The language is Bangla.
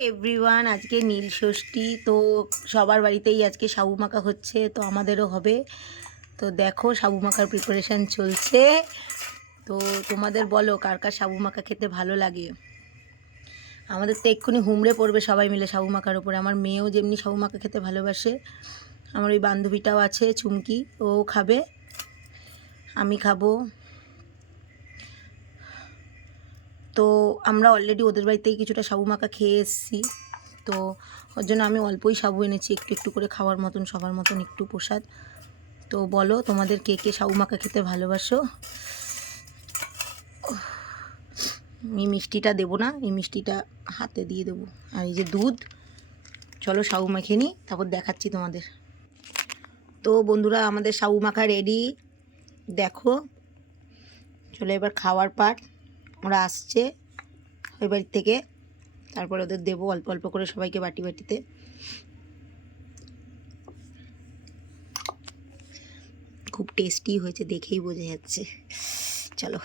এভরিওয়ান, আজকে নীল ষষ্ঠী। তো সবার বাড়িতেই আজকে সাবু মাখা হচ্ছে, তো আমাদেরও হবে। তো দেখো সাবু মাখার প্রিপারেশান চলছে। তো তোমাদের বলো কার কার সাবু মাখা খেতে ভালো লাগে। আমাদের তো এক্ষুনি হুমড়ে পড়বে সবাই মিলে সাবু মাখার ওপরে। আমার মেয়েও যেমনি সাবু মাখা খেতে ভালোবাসে, আমার ওই বান্ধবীটাও আছে চুমকি, ও খাবে, আমি খাবো। তো আমরা অলরেডি ওদের বাড়িতেই কিছুটা সাবু মাখা খেয়ে এসেছি। তো ওর জন্য আমি অল্পই সাবু এনেছি, একটু একটু করে খাওয়ার মতন, সবার মতন একটু প্রসাদ। তো বলো তোমাদের কে কে সাবু মাখা খেতে ভালোবাসো। এই মিষ্টিটা দেবো না, এই মিষ্টিটা হাতে দিয়ে দেবো। আর এই যে দুধ, চলো সাবু মাখিয়ে নিই, তারপর দেখাচ্ছি তোমাদের। তো বন্ধুরা, আমাদের সাবু মাখা রেডি, দেখো। চলো এবার খাওয়ার পাট। ওরা আসছে ওই বাড়ির থেকে, তারপর ওদের দেবো অল্প অল্প করে সবাইকে বাটি বাটিতে। খুব টেস্টি হয়েছে, দেখেই বোঝা যাচ্ছে। চলো।